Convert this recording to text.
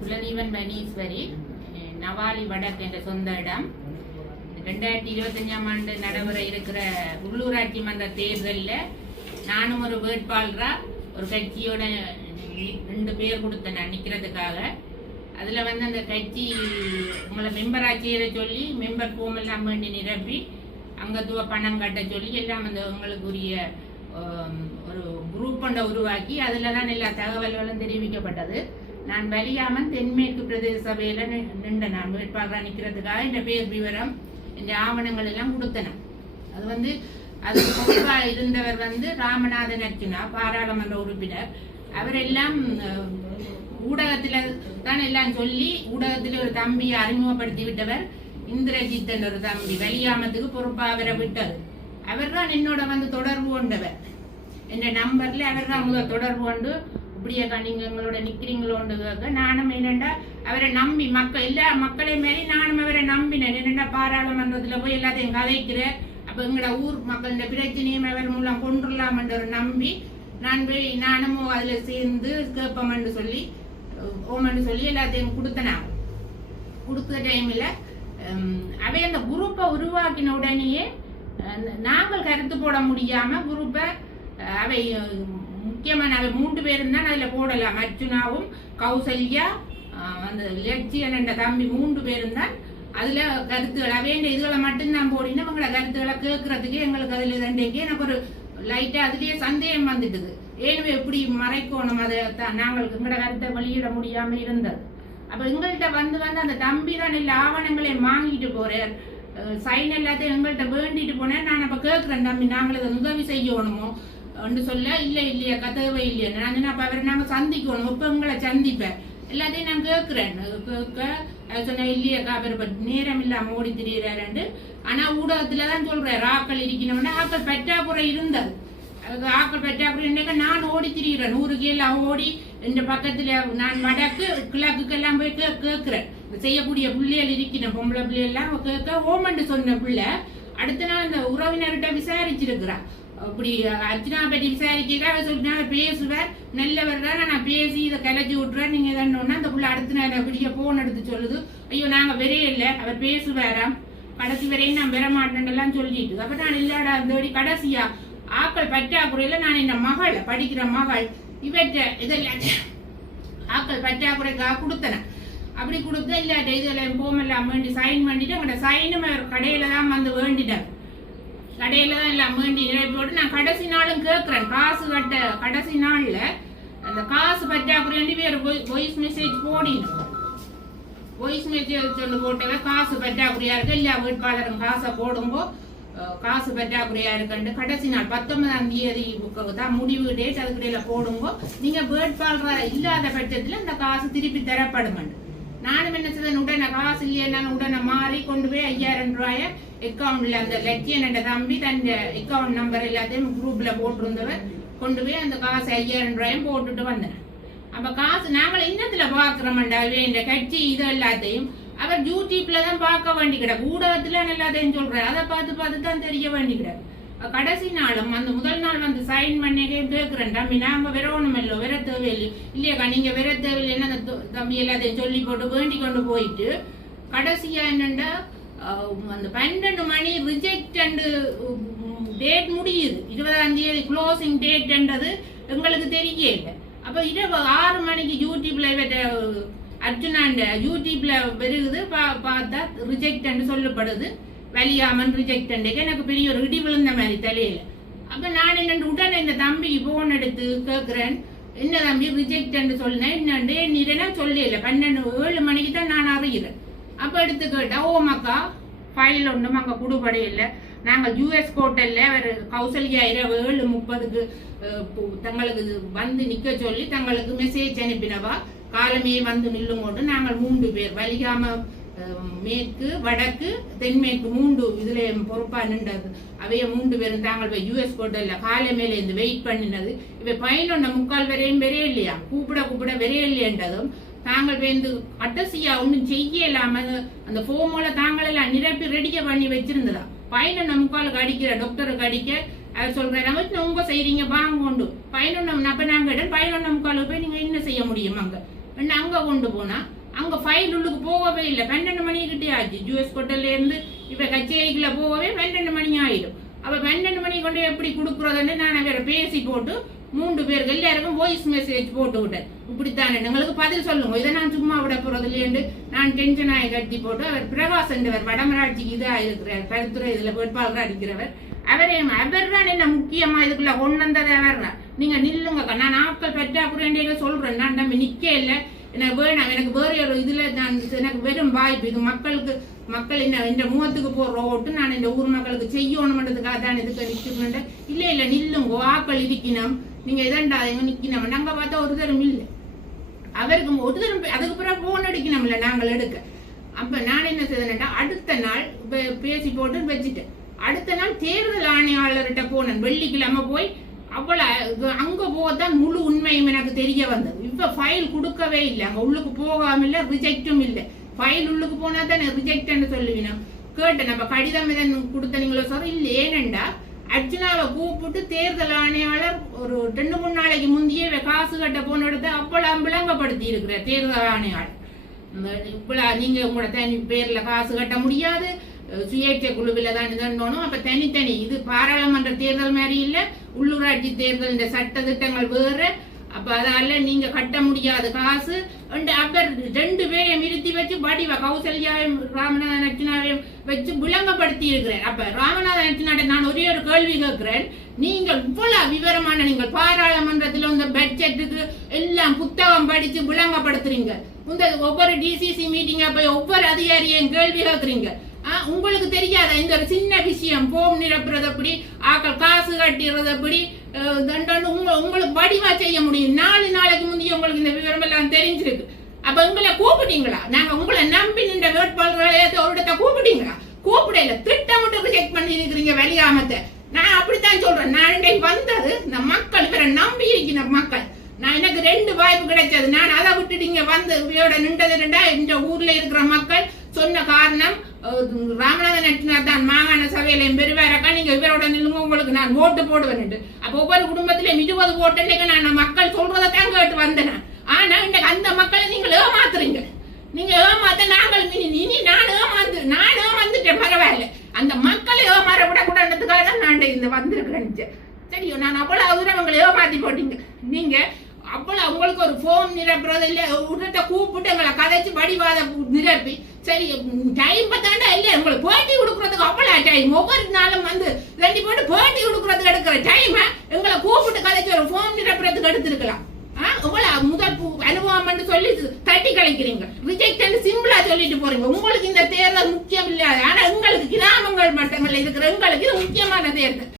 குலதீவன் பனீஸ்வரி நவாலி வடக்கு என்ற சொந்த இடம். 2025ஆம் ஆண்டு நடைபெற இருக்கிற உள்ளூராட்சி மன்ற தேர்தலில் நானும் ஒரு வேட்பாளரா ஒரு கட்சியோட 2 பேர் கொடுத்தேன் நான் நிற்கிறதுக்காக. அதில் அந்த கட்சி உங்களை மெம்பர் ஆட்சியை சொல்லி மெம்பர் ஃபார்ம் எல்லாம் வேண்டி நிரப்பி அங்கத்துவ பணம் கட்ட சொல்லி எல்லாம் உங்களுக்குரிய ஒரு குரூப் ஒன்றை உருவாக்கி அதில் தான் எல்லா தகவல்களும் தெரிவிக்கப்பட்டது. நான் வலியாமல் தென்மேற்கு பிரதேச சபையில் நின்ற நான் வேட்பாளராக நிற்கிறதுக்காக இந்த பேர் விவரம் இந்த ஆவணங்கள் எல்லாம் கொடுத்தேன். அது அது பொதுவாக இருந்தவர் ராமநாதன் அர்ச்சுனா பாராளுமன்ற உறுப்பினர். அவரெல்லாம் ஊடகத்தில் தான் எல்லாம் சொல்லி ஊடகத்தில் ஒரு தம்பியை அறிமுகப்படுத்தி விட்டவர். இந்திரஜித் என்ற ஒரு தம்பி வலியாமத்துக்கு பொறுப்பாக அவரை விட்டது. அவர் தான் என்னோட தொடர்பு கொண்டவர். என் நம்பர்ல அவர் தான் முதல் தொடர்பு கொண்டு இப்படியே நீங்க எங்களோட நிக்கிறீங்களோண்டு கேட்க நானும் என்னண்டா அவரை நம்பி எல்லா மக்களையும் மாரி நானும் அவரை நம்பினேன். என்னண்டா பாராளுமன்றத்துல போய் எல்லாத்தையும் கதைக்கிறேன். அப்ப எங்களோட ஊர் மக்களோட பிரச்சனையும் அவர் மூலம் கொண்டுடலாம் என்ற ஒரு நம்பி நானும் அதுல சேர்ந்து கேட்போம்னு சொல்லி ஓமன்னு சொல்லி எல்லாத்தையும் கொடுத்தனாங்க. கொடுத்த டைம்ல அவை அந்த குரூப்பை உருவாக்கின உடனேயே நாங்கள் கருத்து போட முடியாம குரூப்பை அவை முக்கியமான அவை 3 பேரும் தான் அதுல போடலாம். அர்ச்சுனாவும் கௌசல்யா அந்த லட்சியன் என்ற தம்பி 3 பேரும் தான் அதுல கருத்துக்கள் அவைய இதுகளை மட்டும்தான் போடினா உங்களோட கருத்துக்களை கேட்கறதுக்கு எங்களுக்கு அதுல தண்டைக்கு எனக்கு ஒரு லைட்டா அதுலயே சந்தேகம் வந்துட்டுது. ஏனுமே எப்படி மறைக்கணும் அதை நாங்கள் எங்களோட கருத்தை வெளியிட முடியாம இருந்தது. அப்ப எங்கள்கிட்ட அந்த தம்பி தான் எல்லா ஆவணங்களையும் வாங்கிட்டு போறார். சைன் எல்லாத்தையும் எங்கள்கிட்ட வேண்டிட்டு போனேன். நான் அப்ப கேட்கிறேன் தம்பி நாங்கள் இதை உதவி செய்யணுமோ சொல்ல இல்லையா கதவை இல்லையா நான் அப்ப அவரை நாங்க சந்திக்கணும். இப்ப உங்களை சந்திப்பேன் எல்லாத்தையும் நான் கேட்கிறேன். கேட்க சொன்ன இல்லையாக்கா அவர் நேரம் இல்லாம ஓடி திரியிறாரு. ஆனா ஊடகத்துலதான் சொல்றாரு ஆக்கள் இருக்கணும்னா ஆக்கள் பற்றாக்குறை இருந்தது. ஆக்கள் பற்றாக்குறை நான் ஓடி திரிகிறேன் 100 கீழ ஓடி இந்த பக்கத்துல நான் வடக்கு கிழக்குக்கெல்லாம் போய் கேட்கிறேன். செய்யக்கூடிய பிள்ளைகள் இருக்கணும் பொம்பளை பிள்ளை எல்லாம் கேட்க ஓமண்டு சொன்ன பிள்ளை அடுத்த நாள் அந்த உறவினர்கிட்ட விசாரிச்சிருக்கிறான். அப்படி அர்ச்சனா பற்றி விசாரிக்கிறா சொல்லிட்டு பேசுவார் நல்லவர் தான் நான் பேசி இதை கலைச்சி விட்டுறேன் நீங்க எதன்னா அந்த பிள்ளை அடுத்த நேரம் அப்படியே போன் எடுத்து சொல்லுது ஐயோ நாங்க வெறையே இல்லை அவர் பேசுவாராம் கடைசி வரையும் நான் பெற மாட்டேன் சொல்லிட்டு. அப்ப நான் இல்லாடா அந்த கடைசியா ஆக்கள் பற்றாக்குறையில நான் இந்த மகள் படிக்கிற மகள் இவற்ற இதெல்லாம் ஆக்கள் பற்றாக்குறைக்காக கொடுத்தன. அப்படி கொடுத்த இல்லாட்ட இதெல்லாம் போமெல்லாம் வேண்டி சைன் பண்ணிட்டு அவங்களோட சைனும் கடையில தான் வேண்டிட்டார். கடையில தான் எல்லாம் வேண்டி போட்டு நான் கடைசி நாளும் கேட்கிறேன் காசு கட்ட கடைசி நாள்ல அந்த காசு பற்றாக்குறை வேற வாய்ஸ் மெசேஜ் போடினோம். வாய்ஸ் மெசேஜ் சொல்லி போட்டவ காசு பற்றாக்குறையா இருக்கு எல்லா வேட்பாளரும் காசை போடும்போ காசு பற்றாக்குறையா இருக்குன்னு கடைசி நாள் 19ஆம் தேதி தான் முடிவு டேட் அதுக்கிடையில போடும்போ நீங்க வேட்பாளரா இல்லாத பட்சத்துல இந்த காசு திருப்பி தரப்படும். நானும் என்ன செய்தேன் உடனே காசு இல்லையா உடனே மாறி கொண்டு போய் 5000 ரூபாய அக்கௌண்ட்ல அந்த லட்சியன் தம்பி தன் அக்கௌண்ட் நம்பர் எல்லாத்தையும் குரூப்ல போட்டிருந்தவர் கொண்டு போய் அந்த காசு 5000 ரூபாயும் போட்டுட்டு வந்தேன். அப்ப காசு நாங்கள் இன்னத்துல பாக்குறோம்டா இந்த கட்சி இது எல்லாத்தையும் அவர் யூடியூப்ல தான் பார்க்க வேண்டி கிடக்கு. ஊடகத்துல எல்லாத்தையும் சொல்றாரு அதை பார்த்து தான் தெரிய வேண்டி கிடக்கு. கடைசி நாளும் அந்த முதல் நாள் சைன் பண்ணிக்கே கேட்கிறேன் தம்பி நாம வெறவணும் இல்லோ வெற தேவையில்லை இல்லையாக்கா நீங்க வெற தேவையில்லைன்னா அந்த தம்பி எல்லாத்தையும் சொல்லி போட்டு வேண்டி கொண்டு போயிட்டு கடைசியா என்னண்டா அந்த 12 மணி ரிஜெக்ட் டேட் முடியுது 20ஆம் தேதி க்ளோசிங் டேட்ன்றது எங்களுக்கு தெரியல. அப்ப இரவு 6 மணிக்கு யூடியூப்ல அர்ஜுனாண்ட யூடியூப்ல வருகுது பார்த்தா ரிஜெக்ட் சொல்லப்படுது வலியாமன் ரிஜெக்ட் எனக்கு பெரிய ஒரு இடி விழுந்த மாதிரி தலையில. அப்ப நான் என்ன உடனே இந்த தம்பிக்கு போன் எடுத்து கேட்கிறேன் என்ன தம்பி ரிஜெக்ட் சொன்னேன் என்னன்னா சொல்லல 7 மணிக்கு தான் நான் அறிகிறேன். அப்ப எடுத்து கேட்டா ஓமாக்கா ஃபைல் ஒன்றும் அங்க குடுபடை இல்லை நாங்கள் யூஎஸ் கோட்டல்ல அவர் கௌசல்யா இரவு 7:30க்கு தங்களுக்கு நிக்க சொல்லி தங்களுக்கு மெசேஜ் அனுப்பினவா காலமே நில்லுங்கோண்டு நாங்கள் 3 பேர் வலிகாம மேற்கு வடக்கு தென்மேற்கு 3 இதுல பொறுப்பா நின்றது. அவைய 3 பேரும் தாங்கள் யூஎஸ் கோட்டல்ல காலை மேல இருந்து வெயிட் பண்ணினது. இவ 11:45 வரையும் வெறைய இல்லையா கூப்பிட வெறைய இல்லையன்றதும் தாங்கள் வந்து கடைசியா ஒன்னும் செய்யலாம அந்த ஃபோமோல தாங்கள் எல்லாம் நிரப்பி ரெடியா பண்ணி வச்சிருந்ததா 11:45 அடிக்கிற டாக்டருக்கு அடிக்க அவர் சொல்றாரு உங்க செய்றீங்க வாங்க கொண்டு 11 அப்ப நாங்க 11:45 போய் நீங்க என்ன செய்ய முடியும் அங்க அங்க கொண்டு போனா அங்க ஃபைல் உள்ளுக்கு போகவே இல்லை. 12 மணிக்கிட்டே ஆச்சு. ஜூஎஸ் ஹோட்டல்ல இருந்து இப்ப கச்சேரிக்குள்ள போகவே 12 மணி ஆயிடும். அப்ப 12 மணி கொண்டு எப்படி கொடுக்குறதுன்னு நான் வேற பேசி போட்டு 3 பேருக்கு எல்லாருக்கும் வாய்ஸ் மெசேஜ் போட்டு விட்டேன். இப்படித்தானே எங்களுக்கு பதில் சொல்லுங்க, இதை நான் சும்மா விட போறது இல்லையண்டு நான் டென்ஷன் ஆகி கட்டி போட்டு அவர் பிரகாஷ் என்றவர் வடமராட்சிக்கு இதா இருக்கிறார், கருத்துறை இதுல வேட்பாளராக இருக்கிறவர். அவர் தான் என்ன முக்கியமா இதுக்குள்ள கொண்டு வந்ததை அவர் நீங்க நில்லுங்க, நான் ஆட்கள் பற்றாக்குறேன் சொல்றேன். நான் நம்பி நிக்க இல்லை, எனக்கு வேணாம், எனக்கு வேற ஒரு இதுல நான் எனக்கு வெறும் வாய்ப்பு. இது மக்கள் என்ன என்ற முகத்துக்கு போடுற ஓட்டு நான் இந்த ஊர் மக்களுக்கு செய்யணும்ன்றதுக்காக தான் இதுக்கு நிற்கணும். இல்ல நில்லுங்க, ஆக்கள் இருக்கணும், நீங்க இதண்டாதீங்க நிக்கணும். நாங்க பார்த்தா ஒரு தரம் இல்லை, அவருக்கு ஒரு தரம் அதுக்கு பிறகு போன் அடிக்கணும்ல நாங்கள் எடுக்க. அப்ப நான் என்ன செய்தேன்டா, அடுத்த நாள் பேசி போட்டு வச்சுட்டேன். அடுத்த நாள் தேர்தல் ஆணையாளர்கிட்ட போனேன். வெள்ளிக்கிழமை போய் அவ்வளவு அங்க போகத்தான் முழு உண்மையும் எனக்கு தெரிய வந்தது. இப்ப ஃபைல் கொடுக்கவே இல்லை, அங்க உள்ளுக்கு போகாம இல்ல, ரிஜெக்டும் இல்லை. ஃபைல் உள்ளுக்கு போனா தானே ரிஜெக்ட்னு சொல்லுவீங்க. கேட்டேன், நம்ம கடிதம் எதன் கொடுத்தனீங்களோ சார்? இல்ல, ஏனண்டா அர்ஜுனாவை கூப்பிட்டு தேர்தல் ஆணையாளர் ஒரு 2-3 நாளைக்கு முந்தையே காசு கட்ட போன இடத்த அப்பெல்லாம் விளங்கப்படுத்தி இருக்கிற தேர்தல் ஆணையாளர். இப்பெல்லாம் நீங்க உங்களோட தனி பேர்ல காசு கட்ட முடியாது, சுயேட்சை குழுவில் தான் இதோணும். அப்ப தனித்தனி இது பாராளுமன்ற தேர்தல் மாதிரி இல்ல, உள்ளூராட்சி தேர்தல் இந்த சட்ட திட்டங்கள் வேற. அப்ப அதால நீங்க கட்ட முடியாத காசு. அப்ப 2 பேரையும் நிறுத்தி வச்சு வடிவ கௌசல்யாவையும் ராமநாதன் அர்ச்சனாவையும் வச்சு விளங்கப்படுத்தி இருக்கிறேன். அப்ப ராமநாதன் அர்ச்சனாட்ட நான் ஒரே ஒரு கேள்வி கேட்கிறேன், நீங்கள் இவ்வளவு விவரமான நீங்கள் பாராளுமன்றத்தில் இந்த பட்ஜெட்டுக்கு எல்லாம் புத்தகம் படிச்சு விளங்கப்படுத்துறீங்க, இந்த ஒவ்வொரு டிசிசி மீட்டிங்க போய் ஒவ்வொரு அதிகாரியும் கேள்வி கேட்கறீங்க. உங்களுக்கு தெரியாத இந்த ஒரு சின்ன விஷயம், போம் நிரப்புறது எப்படி, ஆக்கள் காசு கட்டிடுறது எப்படி, உங்களுக்கு வடிவா செய்ய முடியும். 4 நாளைக்கு முந்தைய உங்களுக்கு இந்த விவரம் எல்லாம் தெரிஞ்சிருக்கு. அப்ப உங்களை கூப்பிட்டீங்களா? நாங்க உங்களை நம்பி நின்ற வேட்பாளர்களை ஒரு இடத்த கூப்பிட்டீங்களா? கூப்பிடல, திட்டமிட்டு ரிஜெக்ட் பண்ணி இருக்கிறீங்க வெளியாமத்தை. நான் அப்படித்தான் சொல்றேன். நான் இன்றைக்கு வந்தது இந்த மக்கள் இவரை நம்பி இருக்கிற மக்கள். நான் எனக்கு 2 வாய்ப்பு கிடைச்சது, நான் அதை விட்டுட்டு இங்க வந்து இவையோட நின்றது. இந்த ஊர்ல இருக்கிற மக்கள் சொன்ன காரணம், ராமநாதன் அர்ச்சனா தான் மாகாண சபையில பெருவாரக்கா, நீங்க இவரோட நில்லுங்க, உங்களுக்கு நான் ஓட்டு போடுவேன். அப்ப ஒவ்வொரு குடும்பத்திலும் 20 ஓட்டு நான் மக்கள் சொல்றதான் கேட்டு வந்தேன். ஆனா இன்னைக்கு அந்த மக்களை நீங்க ஏமாத்துறீங்க. நீங்க ஏமாத்த நாங்கள் இனி நான் ஏமாந்துட்டேன், பரவாயில்ல. அந்த மக்களை ஏமாற விடக்கூடாதுக்காக தான் நான் இந்த வந்திருக்கிறேன். சரியோ, நான் அவ்வளவு தூரம் அவங்களை ஏமாத்தி போட்டீங்க. நீங்க அவ்வளவு உங்களுக்கு ஒரு ஃபோன் நிரப்புறது இல்ல, உடனே கூப்பிட்டு எங்களை கதைச்சு வடிவாத நிரப்பி, சரி டைம் பார்த்தாண்டா இல்ல, உங்களுக்கு பேட்டி கொடுக்கறதுக்கு அவ்வளவு டைம். ஒவ்வொரு நாளும் வந்து 2 போட்டு பேட்டி கொடுக்கறதுக்கு எடுக்கிற டைம் எங்களை கூப்பிட்டு கதைச்சு ஒரு ஃபோன் நிரப்புறதுக்கு எடுத்துருக்கலாம். முதல் அனுபவம் சொல்லி தட்டி கழிக்கிறீங்க, ரிஜெக்ட் சிம்பிளா சொல்லிட்டு போறீங்க. உங்களுக்கு இந்த தேர்தல் முக்கியம் இல்ல, ஆனா எங்களுக்கு கிராமங்கள் மட்டங்கள் இருக்கிற எங்களுக்கு இது முக்கியமான தேர்தல்.